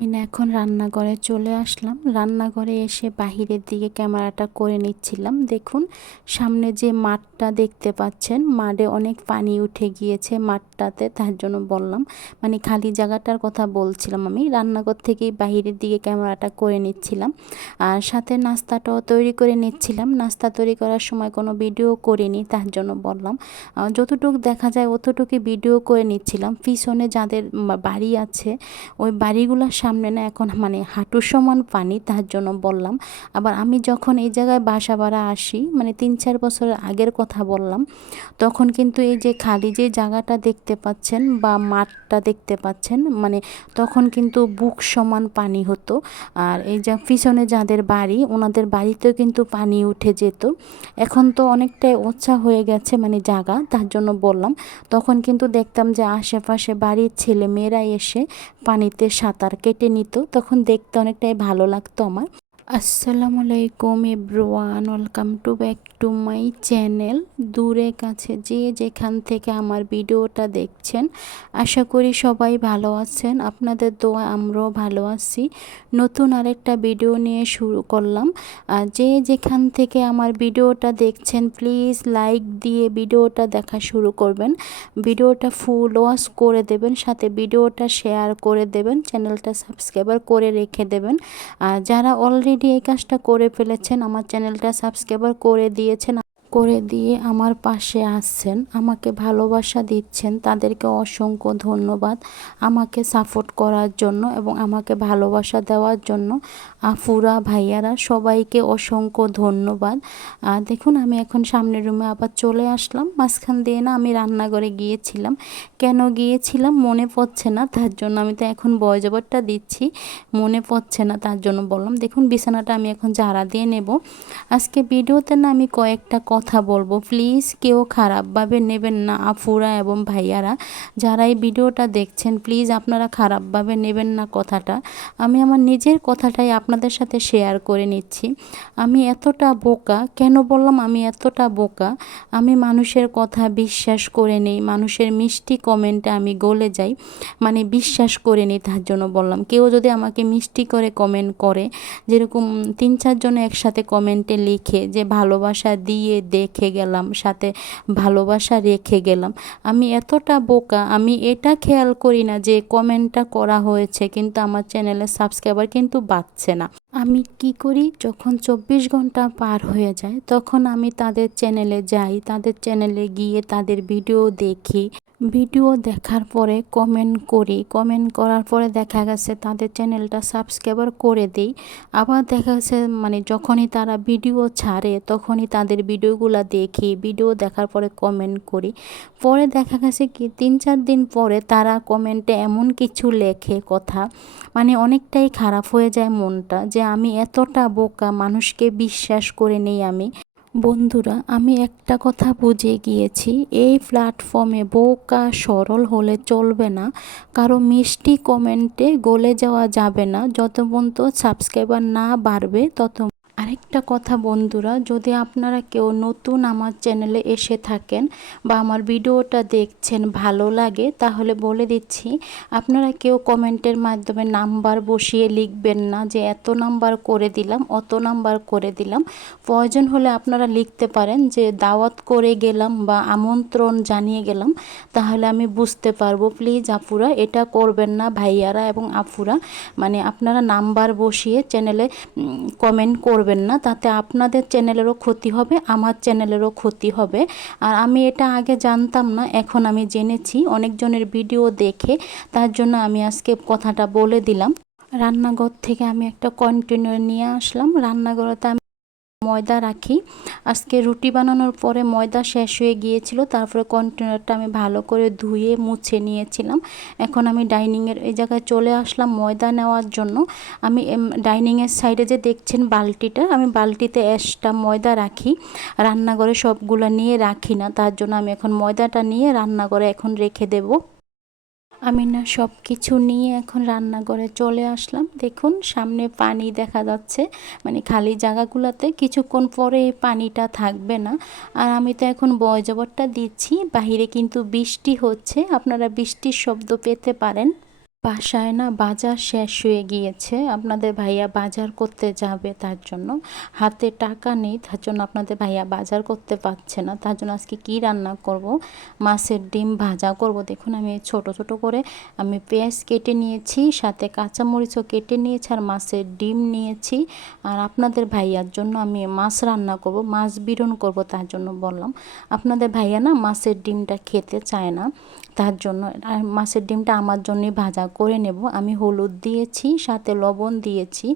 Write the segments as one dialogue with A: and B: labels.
A: আমি না, এখন রান্নাঘরে চলে আসলাম। রান্নাঘরে এসে বাহিরের দিকে ক্যামেরাটা করে নিচ্ছিলাম। দেখুন, সামনে যে মাঠটা দেখতে পাচ্ছেন, মাঠে অনেক পানি উঠে গিয়েছে মাঠটাতে, তার জন্য বললাম। মানে খালি জায়গাটার কথা বলছিলাম আমি। রান্নাঘর থেকেই বাহিরের দিকে ক্যামেরাটা করে নিচ্ছিলাম। আর সাথে নাস্তাটাও তৈরি করে নিচ্ছিলাম। নাস্তা তৈরি করার সময় কোনো ভিডিও করিনি, তার জন্য বললাম। যতটুকু দেখা যায় অতটুকু ভিডিও করে নিচ্ছিলাম। পিছনে যাদের বাড়ি আছে, ওই বাড়িগুলোর সামনে না এখন মানে হাঁটু সমান পানি, তার জন্য বললাম। আবার আমি যখন এই জায়গায় বাসা ভাড়া আসি মানে তিন চার বছরের আগের কথা বললাম, তখন কিন্তু এই যে খালি যে জায়গাটা দেখতে পাচ্ছেন বা মাঠটা দেখতে পাচ্ছেন মানে তখন কিন্তু বুক সমান পানি হতো। আর এই যা পিছনে যাদের বাড়ি, ওনাদের বাড়িতেও কিন্তু পানি উঠে যেত। এখন তো অনেকটাই ওচ্ছা হয়ে গেছে মানে জায়গা, তার জন্য বললাম। তখন কিন্তু দেখতাম যে আশেপাশে বাড়ির ছেলে মেয়েরা এসে পানিতে সাঁতার কেটে নিত তখন দেখতে অনেকটাই ভালো লাগতো আমার। আসসালামু আলাইকুম everyone, welcome to back to my channel. দূরে কাছে যে যেখান থেকে আমার ভিডিওটা দেখছেন, আশা করি সবাই ভালো আছেন। আপনাদের দোয়া আমরাও ভালো আছি। নতুন আরেকটা ভিডিও নিয়ে শুরু করলাম। যে যেখান থেকে আমার ভিডিওটা দেখছেন, প্লিজ লাইক দিয়ে ভিডিওটা দেখা শুরু করবেন। ভিডিওটা ফুল ওয়াশ করে দেবেন, সাথে ভিডিওটা শেয়ার করে দেবেন, চ্যানেলটা সাবস্ক্রাইবার করে রেখে দেবেন। আর যারা অলরেডি অলরেডি এই কাজটা করে ফেলেছেন আমার চ্যানেলটা সাবস্ক্রাইবার করে দিয়েছেন করে দিয়ে আমার পাশে আসছেন আমাকে ভালোবাসা দিচ্ছেন, তাদেরকে অসংখ্য ধন্যবাদ আমাকে সাপোর্ট করার জন্য এবং আমাকে ভালোবাসা দেওয়ার জন্য। আফুরা ভাইয়ারা, সবাইকে অসংখ্য ধন্যবাদ। দেখুন, আমি এখন সামনের রুমে আবার চলে আসলাম। মাঝখান দিয়ে না আমি রান্নাঘরে গিয়েছিলাম। কেন গিয়েছিলাম? মনে পড়ছে না, তার জন্য আমি তো এখন বয়জবরটা দিচ্ছি। মনে পড়ছে না, তার জন্য বললাম। দেখুন, বিছানাটা আমি এখন ঝাড়া দিয়ে নেব। আজকে ভিডিওতে না আমি কয়েকটা কথা বলব। প্লিজ কেউ খারাপভাবে নেবেন না আফুরা এবং ভাইয়ারা। যারা এই ভিডিওটা দেখছেন প্লিজ আপনারা খারাপভাবে নেবেন না কথাটা। আমি আমার নিজের কথাটাই আপনাদের সাথে শেয়ার করে নিচ্ছি। আমি এতটা বোকা, কেন বললাম আমি এতটা বোকা? আমি মানুষের কথা বিশ্বাস করে নেই, মানুষের মিষ্টি কমেন্টে আমি গলে যাই। মানে বিশ্বাস করে নিই, তার জন্য বললাম। কেউ যদি আমাকে মিষ্টি করে কমেন্ট করে, যেরকম তিন চারজন একসাথে কমেন্টে লিখে যে ভালোবাসা দিয়ে দেখে গেলাম, সাথে ভালোবাসা রেখে গেলাম। আমি এতটা বোকা, আমি এটা খেয়াল করি না যে কমেন্টটা করা হয়েছে, কিন্তু আমার চ্যানেলের সাবস্ক্রাইবার কিন্তু বাড়ছে না। আমি কি করি? যখন চব্বিশ ঘণ্টা পার হয়ে যায়, তখন আমি তাদের চ্যানেলে যাই, তাদের চ্যানেলে গিয়ে তাদের ভিডিও দেখি। ভিডিও দেখার পরে কমেন্ট করি। কমেন্ট করার পরে দেখা গেছে তাদের চ্যানেলটা সাবস্ক্রাইবার করে দিই। আবার দেখা গেছে মানে যখনই তারা ভিডিও ছাড়ে, তখনই তাদের ভিডিওগুলো দেখি। ভিডিও দেখার পরে কমেন্ট করি। পরে দেখা গেছে কি, তিন চার দিন পরে তারা কমেন্টে এমন কিছু লেখে কথা। মানে অনেকটাই খারাপ হয়ে যায় মনটা যে আমি এতটা বোকা, মানুষকে বিশ্বাস করে নেই আমি। বন্ধুরা, আমি একটা কথা বুঝে গিয়েছি, এই প্ল্যাটফর্মে বোকা সরল হলে চলবে না, কারও মিষ্টি কমেন্টে গলে যাওয়া যাবে না যত পর্যন্ত সাবস্ক্রাইবার না বাড়বে তত আরেকটা কথা বন্ধুরা, যদি আপনারা কেউ নতুন আমার চ্যানেলে এসে থাকেন বা আমার ভিডিওটা দেখছেন ভালো লাগে, তাহলে বলে দিচ্ছি, আপনারা কেউ কমেন্টের মাধ্যমে নাম্বার বসিয়ে লিখবেন না যে এত নাম্বার করে দিলাম, অত নাম্বার করে দিলাম। প্রয়োজন হলে আপনারা লিখতে পারেন যে দাওয়াত করে গেলাম বা আমন্ত্রণ জানিয়ে গেলাম, তাহলে আমি বুঝতে পারব। প্লিজ আপুরা, এটা করবেন না ভাইয়ারা এবং আপুরা। মানে আপনারা নাম্বার বসিয়ে চ্যানেলে কমেন্ট করবেন করবেন না, তাতে আপনাদের চ্যানেলেরও ক্ষতি হবে, আমার চ্যানেলেরও ক্ষতি হবে। আর আমি এটা আগে জানতাম না, এখন আমি জেনেছি, অনেকজনের ভিডিও দেখে, তার জন্য আমি আজকে কথাটা বলে দিলাম। রান্নাঘর থেকে আমি একটা কন্টেনার নিয়ে আসলাম, রান্নাঘরতে আমি ময়দা রাখি। আজকে রুটি বানানোর পরে ময়দা শেষ হয়ে গিয়েছিল, তারপরে কন্টেনারটা আমি ভালো করে ধুয়ে মুছে নিয়েছিলাম। এখন আমি ডাইনিংয়ের এই জায়গায় চলে আসলাম ময়দা নেওয়ার জন্য। আমি ডাইনিংয়ের সাইডে যে দেখছেন বালতিটা, আমি বালতিতে এসটা ময়দা রাখি। রান্নাঘরে সবগুলো নিয়ে রাখি না, তার জন্য আমি এখন ময়দাটা নিয়ে রান্নাঘরে এখন রেখে দেবো। আমি না সব কিছু নিয়ে এখন রান্নাঘরে চলে আসলাম। দেখুন, সামনে পানি দেখা যাচ্ছে। মানে খালি জায়গাগুলোতে কিছুক্ষণ পরে পানিটা থাকবে না। আর আমি তো এখন বয়জবরটা দিচ্ছি। বাহিরে কিন্তু বৃষ্টি হচ্ছে। আপনারা বৃষ্টির শব্দ পেতে পারেন। বাসায় না বাজার শেষ হয়ে গিয়েছে। আপনাদের ভাইয়া বাজার করতে যাবে তার জন্য। হাতে টাকা নেই, তার জন্য আপনাদের ভাইয়া বাজার করতে পারছে না। তার জন্য আজকে কি রান্না করব? মাছের ডিম ভাজা করব। দেখুন, আমি ছোট ছোট করে আমি পেঁয়াজ কেটে নিয়েছি, সাথে কাঁচামরিচও কেটে নিয়েছি আর মাছের ডিম নিয়েছি। আর আপনাদের ভাইয়ার জন্য আমি মাছ রান্না করব, মাছ বিরন করব তার জন্য বললাম। আপনাদের ভাইয়া না মাছের ডিমটা খেতে চায় না, তার জন্য। আর মাছের ডিমটা আমার জন্যই ভাজা করে নেব। আমি হলুদ দিয়েছি, সাথে লবণ দিয়েছি।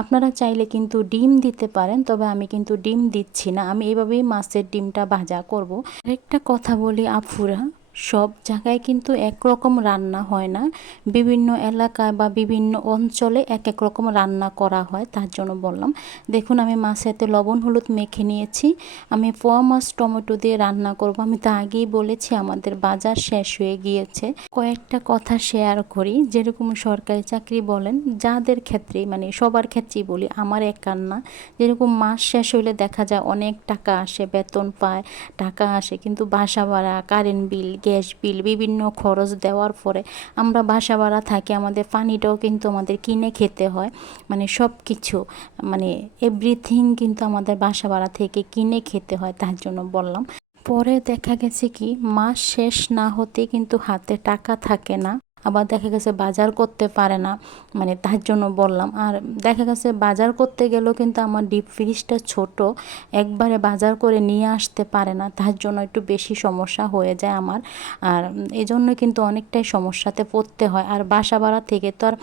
A: আপনারা চাইলে কিন্তু ডিম দিতে পারেন, তবে আমি কিন্তু ডিম দিচ্ছি না। আমি এভাবেই মাছের ডিমটা ভাজা করব। আরেকটা কথা বলি আফুরা সব জায়গায় কিন্তু একরকম রান্না হয় না। বিভিন্ন এলাকায় বা বিভিন্ন অঞ্চলে এক এক রকম রান্না করা হয়, তার জন্য বললাম। দেখুন, আমি মাছেতে লবণ, হলুদ মেখে নিয়েছি। আমি পোয়া মাছ, টমেটো দিয়ে রান্না করব। আমি তো আগেই বলেছি, আমাদের বাজার শেষ হয়ে গিয়েছে। কয়েকটা কথা শেয়ার করি। যেরকম সরকারি চাকরি বলেন, যাদের ক্ষেত্রে মানে সবার ক্ষেত্রেই বলি, আমার এক কান্না, যেরকম মাস শেষ হইলে দেখা যায় অনেক টাকা আসে, বেতন পায়, টাকা আসে, কিন্তু বাসা ভাড়া কারেন্ট বিল গ্যাস বিল, বিভিন্ন খরচ দেওয়ার পরে আমরা বাসা ভাড়া থাকি, আমাদের পানিটাও কিন্তু আমাদের কিনে খেতে হয়। মানে সব কিছু মানে এভরিথিং কিন্তু আমাদের বাসা ভাড়া থেকে কিনে খেতে হয়, তার জন্য বললাম। পরে দেখা গেছে কি, মাস শেষ না হতে কিন্তু হাতে টাকা থাকে না। আবার দেখা গেছে বাজার করতে পারে না। মানে তার জন্য বললাম। আর দেখা গেছে বাজার করতে গেলেও কিন্তু আমার ডিপ ফ্রিজটা ছোট। একবারে বাজার করে নিয়ে আসতে পারে না। তার জন্য একটু বেশি সমস্যা হয়ে যায় আমার। আর এই জন্য কিন্তু অনেকটাই সমস্যাতে পড়তে হয়। আর বাসা ভাড়া থেকে তো আর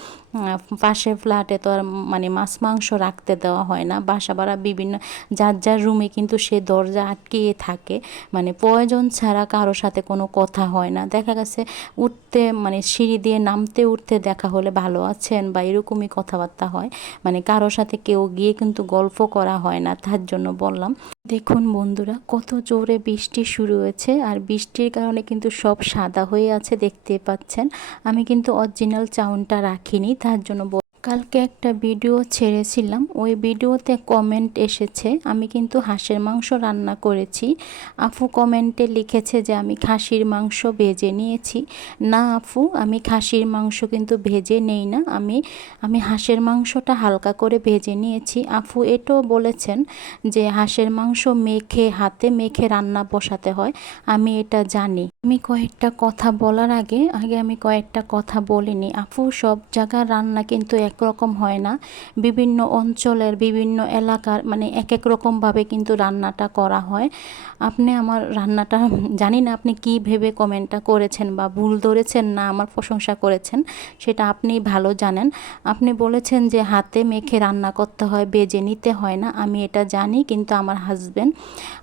A: পাশের ফ্ল্যাটে তো আর মানে মাছ, মাংস রাখতে দেওয়া হয় না। বাসা ভাড়া বিভিন্ন, যার যার রুমে কিন্তু সে দরজা আটকিয়ে থাকে। মানে প্রয়োজন ছাড়া কারোর সাথে কোনো কথা হয় না। দেখা গেছে উঠতে মানে সিঁড়ি দিয়ে নামতে উঠতে দেখা হলে ভালো আছেন বা এরকমই কথাবার্তা হয় মানে কারও সাথে কেউ গিয়ে কিন্তু গল্প করা হয় না, তার জন্য বললাম। দেখুন বন্ধুরা, কত জোরে বৃষ্টি শুরু হয়েছে আর বৃষ্টির কারণে কিন্তু সব সাদা হয়ে আছে, দেখতে পাচ্ছেন। আমি কিন্তু অরিজিনাল চাউনটা রাখিনি, তার জন্য কালকে একটা ভিডিও ছেড়েছিলাম, ওই ভিডিওতে কমেন্ট এসেছে, আমি কিন্তু হাঁসের মাংস রান্না করেছি। আফু কমেন্টে লিখেছে যে, আমি খাসির মাংস ভেজে নিয়েছি। না আফু, আমি খাসির মাংস কিন্তু ভেজে নেই না, আমি আমি হাঁসের মাংসটা হালকা করে ভেজে নিয়েছি। আফু এটাও বলেছেন যে, হাঁসের মাংস মেখে, হাতে মেখে রান্না বসাতে হয়, আমি এটা জানি। আমি কয়েকটা কথা বলার আগে আগে আমি কয়েকটা কথা বলিনি। আফু সব জায়গার রান্না কিন্তু একরকম হয় না। বিভিন্ন অঞ্চলের বিভিন্ন এলাকার মানে এক এক রকমভাবে কিন্তু রান্নাটা করা হয়। আপনি আমার রান্নাটা, জানি না আপনি কি ভেবে কমেন্টটা করেছেন বা ভুল ধরেছেন না আমার প্রশংসা করেছেন, সেটা আপনি ভালো জানেন। আপনি বলেছেন যে হাতে মেখে রান্না করতে হয়, বেজে নিতে হয় না, আমি এটা জানি কিন্তু আমার হাজব্যান্ড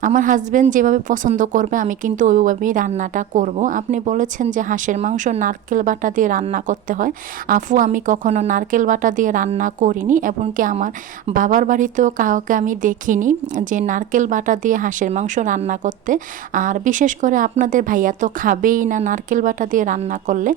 A: আমার হাজব্যান্ড যেভাবে পছন্দ করবে আমি কিন্তু ওইভাবেই রান্নাটা করব। আপনি বলেছেন যে হাঁসের মাংস নারকেল বাটা দিয়ে রান্না করতে হয়। আফু, আমি কখনো নারকেল বাটা দিয়ে রান্না করিনি এমনকি আমার বাবার বাড়িতেও কাউকে আমি দেখিনি যে নারকেল বাটা দিয়ে হাঁসের মাংস রান্না করতে। আর বিশেষ করে আপনাদের ভাইয়া তো খাবেই না নারকেল বাটা দিয়ে রান্না করলে।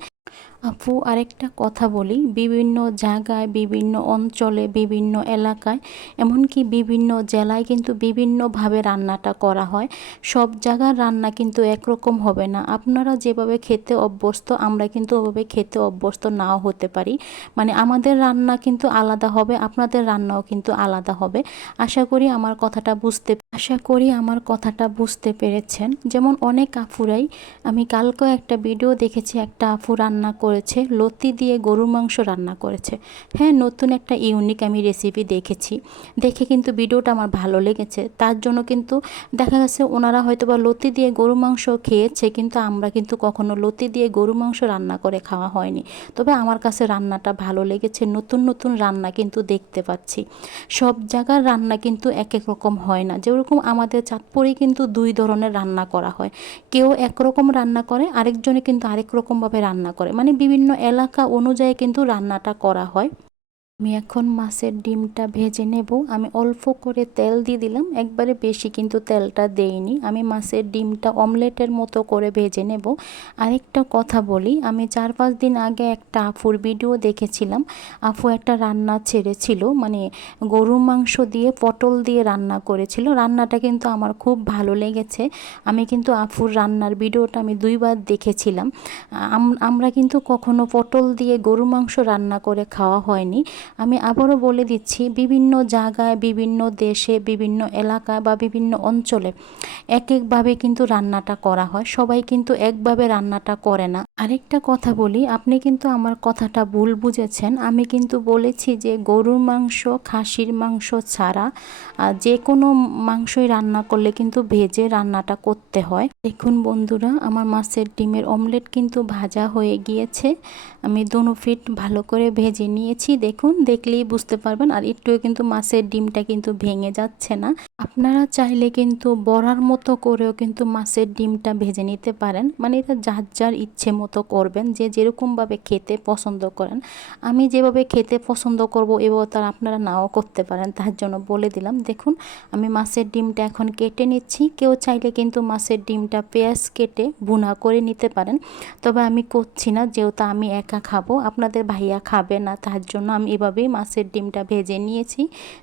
A: আপু, আরেকটা কথা বলি। বিভিন্ন জায়গায়, বিভিন্ন অঞ্চলে, বিভিন্ন এলাকায়, এমনকি বিভিন্ন জেলায় কিন্তু বিভিন্নভাবে রান্নাটা করা হয়। সব জায়গার রান্না কিন্তু একরকম হবে না। আপনারা যেভাবে খেতে অভ্যস্ত, আমরা কিন্তু ওভাবে খেতে অভ্যস্ত নাও হতে পারি। মানে আমাদের রান্না কিন্তু আলাদা হবে, আপনাদের রান্নাও কিন্তু আলাদা হবে। আশা করি আমার কথাটা বুঝতে, আশা করি আমার কথাটা বুঝতে পেরেছেন। যেমন অনেক আফুরাই আমি কালকেও একটা ভিডিও দেখেছি, একটা আফু করেছে, লতি দিয়ে গরুর মাংস রান্না করেছে। হ্যাঁ নতুন একটা ইউনিক আমি রেসিপি দেখেছি। দেখে কিন্তু ভিডিওটা আমার ভালো লেগেছে। তার জন্য কিন্তু দেখা গেছে ওনারা হয়তো বা লতি দিয়ে গরু মাংস খেয়েছে, কিন্তু আমরা কিন্তু কখনো লতি দিয়ে গরু মাংস রান্না করে খাওয়া হয়নি। তবে আমার কাছে রান্নাটা ভালো লেগেছে। নতুন নতুন রান্না কিন্তু দেখতে পাচ্ছি। সব জায়গার রান্না কিন্তু এক এক রকম হয় না। যেরকম আমাদের চাঁদপুরে কিন্তু দুই ধরনের রান্না করা হয়। কেউ একরকম রান্না করে, আরেকজনে কিন্তু আরেক রকমভাবে রান্না করে। মানে বিভিন্ন এলাকা অনুযায়ী কিন্তু রান্নাটা করা হয়। আমি এখন মাছের ডিমটা ভেজে নেব। আমি অল্প করে তেল দিয়ে দিলাম, একবারে বেশি কিন্তু তেলটা দেইনি। আমি মাছের ডিমটা অমলেটের মতো করে ভেজে নেব। আরেকটা কথা বলি, আমি চার পাঁচ দিন আগে একটা আফুর ভিডিও দেখেছিলাম। আফু একটা রান্না ছেড়েছিল মানে গরু মাংস দিয়ে পটল দিয়ে রান্না করেছিল। রান্নাটা কিন্তু আমার খুব ভালো লেগেছে। আমি কিন্তু আফুর রান্নার ভিডিওটা আমি দুইবার দেখেছিলাম। আমরা কিন্তু কখনো পটল দিয়ে গরু মাংস রান্না করে খাওয়া হয়নি। আমি আবারও বলে দিচ্ছি, বিভিন্ন জায়গায়, বিভিন্ন দেশে, বিভিন্ন এলাকায় বা বিভিন্ন অঞ্চলে এক একভাবে কিন্তু রান্নাটা করা হয়। সবাই কিন্তু একভাবে রান্নাটা করে না। আরেকটা কথা বলি, আপনি কিন্তু আমার কথাটা ভুল বুঝেছেন। আমি কিন্তু বলেছি যে গরুর মাংস, খাসির মাংস ছাড়া যে কোনো মাংসই রান্না করলে কিন্তু ভেজে রান্নাটা করতে হয়। দেখুন বন্ধুরা, আমার মাছের ডিমের অমলেট কিন্তু ভাজা হয়ে গিয়েছে। আমি দোনো ফিট ভালো করে ভেজে নিয়েছি। দেখুন দেখলেই বুঝতে পারবেন। আর একটুও কিন্তু মাছের ডিমটা কিন্তু ভেঙে যাচ্ছে না। আপনারা চাইলে কিন্তু বড়ার মতো করেও কিন্তু মাছের ডিমটা ভেজে নিতে পারেন। মানে এটা যার যার ইচ্ছে মতো করবেন, যে যেরকমভাবে খেতে পছন্দ করেন। আমি যেভাবে খেতে পছন্দ করব, এভাবে তার আপনারা নাও করতে পারেন, তার জন্য বলে দিলাম। দেখুন, আমি মাছের ডিমটা এখন কেটে নিচ্ছি। কেউ চাইলে কিন্তু মাছের ডিমটা পেঁয়াজ কেটে ভুনা করে নিতে পারেন। তবে আমি করছি না, যেহেতু আমি একা খাব, আপনাদের ভাইয়া খাবে না, তার জন্য আমি এভাবেই মাছের ডিমটা ভেজে নিয়েছি।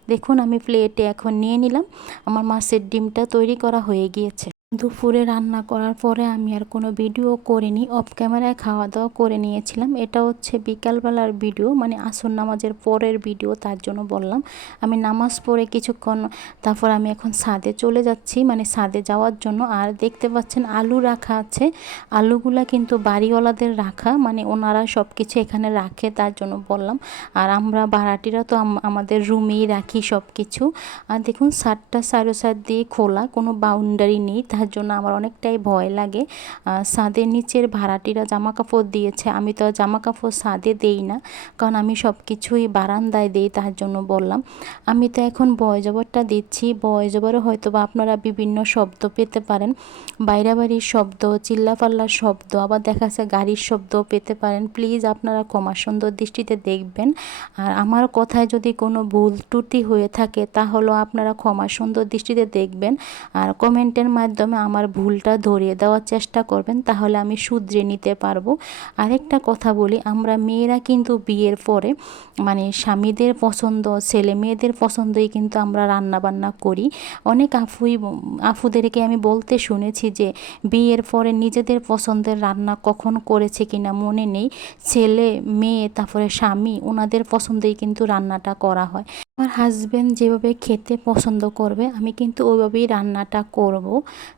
A: দেখুন, আমি প্লেটে এখন নিয়ে নিলাম। আমার মাছের ডিমটা তৈরি করা হয়ে গিয়েছে। দুপুরে রান্না করার পরে আমি আর কোনো ভিডিও করিনি অফ ক্যামেরায় খাওয়া দাওয়া করে নিয়েছিলাম। এটা হচ্ছে বিকালবেলার ভিডিও মানে আসর নামাজের পরের ভিডিও, তার জন্য বললাম। আমি নামাজ পড়ে কিছুক্ষণ, তারপর আমি এখন সাদে চলে যাচ্ছি মানে সাদে যাওয়ার জন্য। আর দেখতে পাচ্ছেন আলু রাখা আছে। আলুগুলা কিন্তু বাড়িওয়ালাদের রাখা মানে ওনারা সব কিছু এখানে রাখে, তার জন্য বললাম। আর আমরা ভাড়াটিরা তো আমাদের রুমেই রাখি সব কিছু আর দেখুন সারটা সাইডো সাইড দিয়ে খোলা, কোনো বাউন্ডারি নেই তার জন্য আমার অনেকটাই ভয় লাগে। সাদের নিচের ভাড়াটিরা জামা কাপড় দিয়েছে। আমি তো জামা কাপড় সাদে দেই না, কারণ আমি সব কিছুই বারান্দায় দিই তার জন্য বললাম। আমি তো এখন বয় জবরটা দিচ্ছি। বয় জবরে হয়তো বা আপনারা বিভিন্ন শব্দ পেতে পারেন। বাইরা বাড়ির শব্দ চিল্লাপাল্লার শব্দ, আবার দেখা যাচ্ছে গাড়ির শব্দ পেতে পারেন। প্লিজ আপনারা ক্ষমা সুন্দর দৃষ্টিতে দেখবেন। আর আমার কথায় যদি কোনো ভুল ত্রুটি হয়ে থাকে, তাহলেও আপনারা ক্ষমা সুন্দর দৃষ্টিতে দেখবেন। আর কমেন্টের মাধ্যমে মাধ্যমে আমার ভুলটা ধরিয়ে দেওয়ার চেষ্টা করবেন, তাহলে আমি শুধরে নিতে পারব। আরেকটা কথা বলি, আমরা মেয়েরা কিন্তু বিয়ের পরে মানে স্বামীদের পছন্দ, ছেলে মেয়েদের পছন্দই কিন্তু আমরা রান্না বান্না করি। অনেক আফুই, আফুদেরকে আমি বলতে শুনেছি যে, বিয়ের পরে নিজেদের পছন্দের রান্না কখন করেছে কিনা মনে নেই। ছেলে, মেয়ে, তারপরে স্বামী, ওনাদের পছন্দেই কিন্তু রান্নাটা করা হয়। আমার হাজব্যান্ড যেভাবে খেতে পছন্দ করবে, আমি কিন্তু ওইভাবেই রান্নাটা করব।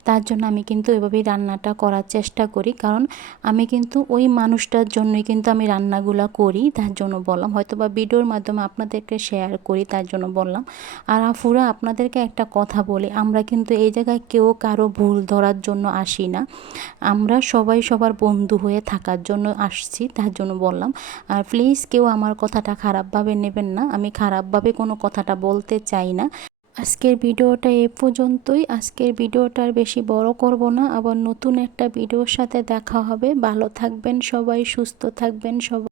A: তার জন্য আমি কিন্তু ওইভাবেই রান্নাটা করার চেষ্টা করি। কারণ আমি কিন্তু ওই মানুষটার জন্যই কিন্তু আমি রান্নাগুলো করি, তার জন্য বললাম। হয়তো বা ভিডিওর মাধ্যমে আপনাদেরকে শেয়ার করি, তার জন্য বললাম। আর আফুরা, আপনাদেরকে একটা কথা বলি। আমরা কিন্তু এই জায়গায় কেউ কারও ভুল ধরার জন্য আসি না। আমরা সবাই সবার বন্ধু হয়ে থাকার জন্য আসছি, তার জন্য বললাম। আর প্লিজ কেউ আমার কথাটা খারাপভাবে নেবেন না। আমি খারাপভাবে কোনো কথাটা বলতে চাই না। আজকের ভিডিওটা এ পর্যন্তই। আজকের ভিডিওটা আর বেশি বড় করব না। আবার নতুন একটা ভিডিওর সাথে দেখা হবে। ভালো থাকবেন সবাই, সুস্থ থাকবেন সবাই